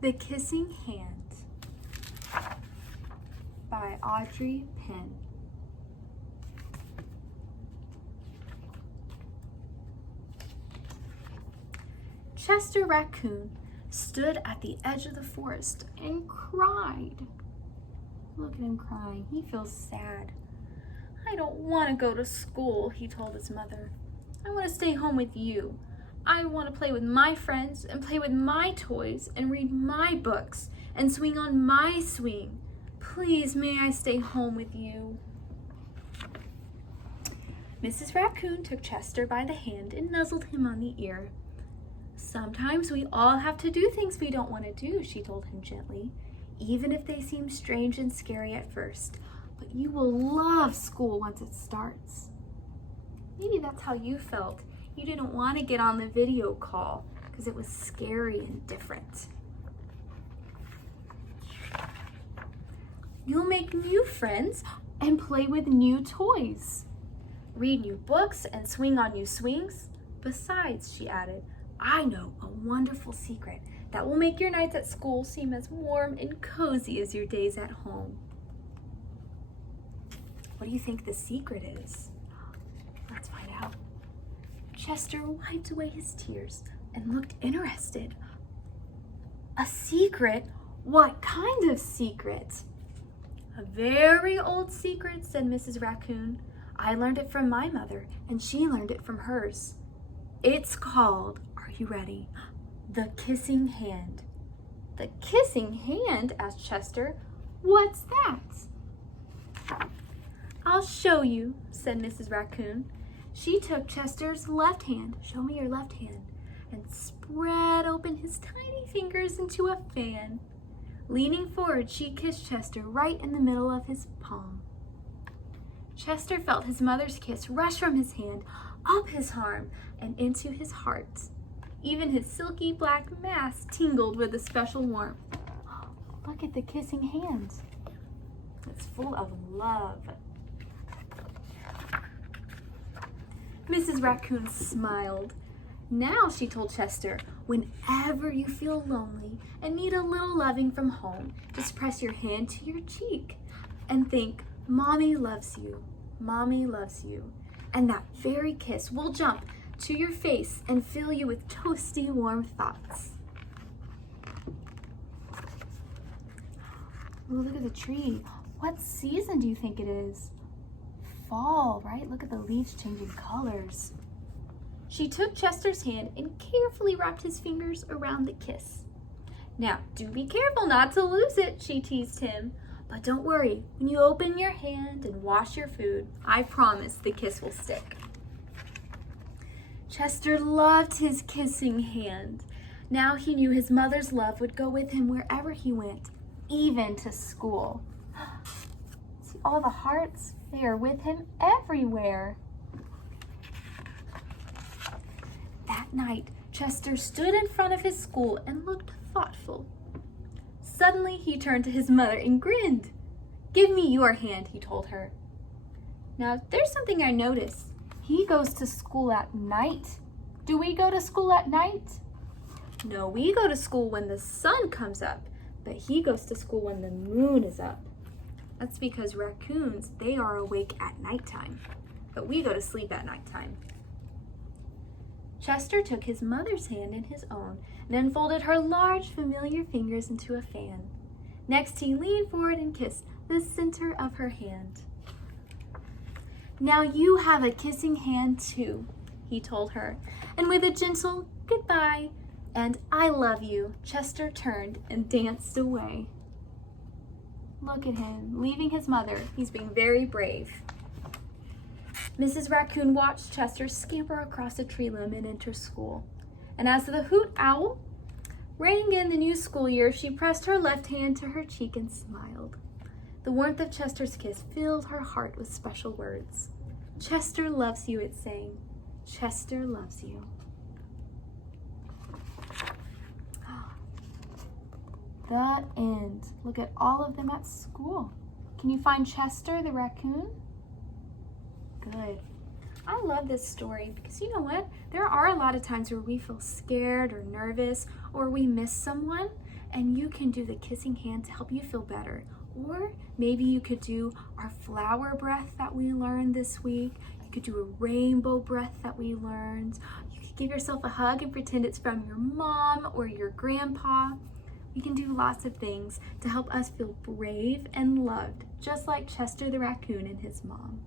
The Kissing Hand by Audrey Penn. Chester Raccoon stood at the edge of the forest and cried. Look at him crying. He feels sad. I don't want to go to school, he told his mother. I want to stay home with you. I want to play with my friends and play with my toys and read my books and swing on my swing. Please, may I stay home with you? Mrs. Raccoon took Chester by the hand and nuzzled him on the ear. Sometimes we all have to do things we don't want to do, she told him gently, even if they seem strange and scary at first. But you will love school once it starts. Maybe that's how you felt. You didn't want to get on the video call because it was scary and different. You'll make new friends and play with new toys. Read new books and swing on new swings. Besides, she added, I know a wonderful secret that will make your nights at school seem as warm and cozy as your days at home. What do you think the secret is? Let's find out. Chester wiped away his tears and looked interested. A secret? What kind of secret? A very old secret, said Mrs. Raccoon. I learned it from my mother, and she learned it from hers. It's called, are you ready? The Kissing Hand. The Kissing Hand? Asked Chester. What's that? I'll show you, said Mrs. Raccoon. She took Chester's left hand, show me your left hand, and spread open his tiny fingers into a fan. Leaning forward, she kissed Chester right in the middle of his palm. Chester felt his mother's kiss rush from his hand, up his arm, and into his heart. Even his silky black mask tingled with a special warmth. Look at the kissing hands. It's full of love. Mrs. Raccoon smiled. Now, she told Chester, whenever you feel lonely and need a little loving from home, just press your hand to your cheek and think, Mommy loves you, Mommy loves you. And that very kiss will jump to your face and fill you with toasty, warm thoughts. Ooh, look at the tree. What season do you think it is? Fall, right? Look at the leaves changing colors. She took Chester's hand and carefully wrapped his fingers around the kiss. Now, do be careful not to lose it, she teased him. But don't worry, when you open your hand and wash your food, I promise the kiss will stick. Chester loved his kissing hand. Now he knew his mother's love would go with him wherever he went, even to school. See all the hearts? They are with him everywhere. That night, Chester stood in front of his school and looked thoughtful. Suddenly, he turned to his mother and grinned. Give me your hand, he told her. Now, there's something I noticed. He goes to school at night. Do we go to school at night? No, we go to school when the sun comes up, but he goes to school when the moon is up. That's because raccoons, they are awake at nighttime, but we go to sleep at nighttime. Chester took his mother's hand in his own and unfolded her large, familiar fingers into a fan. Next, he leaned forward and kissed the center of her hand. Now you have a kissing hand too, he told her, and with a gentle goodbye and I love you, Chester turned and danced away. Look at him, leaving his mother. He's being very brave. Mrs. Raccoon watched Chester scamper across a tree limb and enter school. And as the hoot owl rang in the new school year, she pressed her left hand to her cheek and smiled. The warmth of Chester's kiss filled her heart with special words. Chester loves you, it sang. Chester loves you. The end. Look at all of them at school. Can you find Chester the raccoon? Good. I love this story because you know what? There are a lot of times where we feel scared or nervous or we miss someone. and you can do the kissing hand to help you feel better. Or maybe you could do our flower breath that we learned this week. You could do a rainbow breath that we learned. You could give yourself a hug and pretend it's from your mom or your grandpa. We can do lots of things to help us feel brave and loved, just like Chester the raccoon and his mom.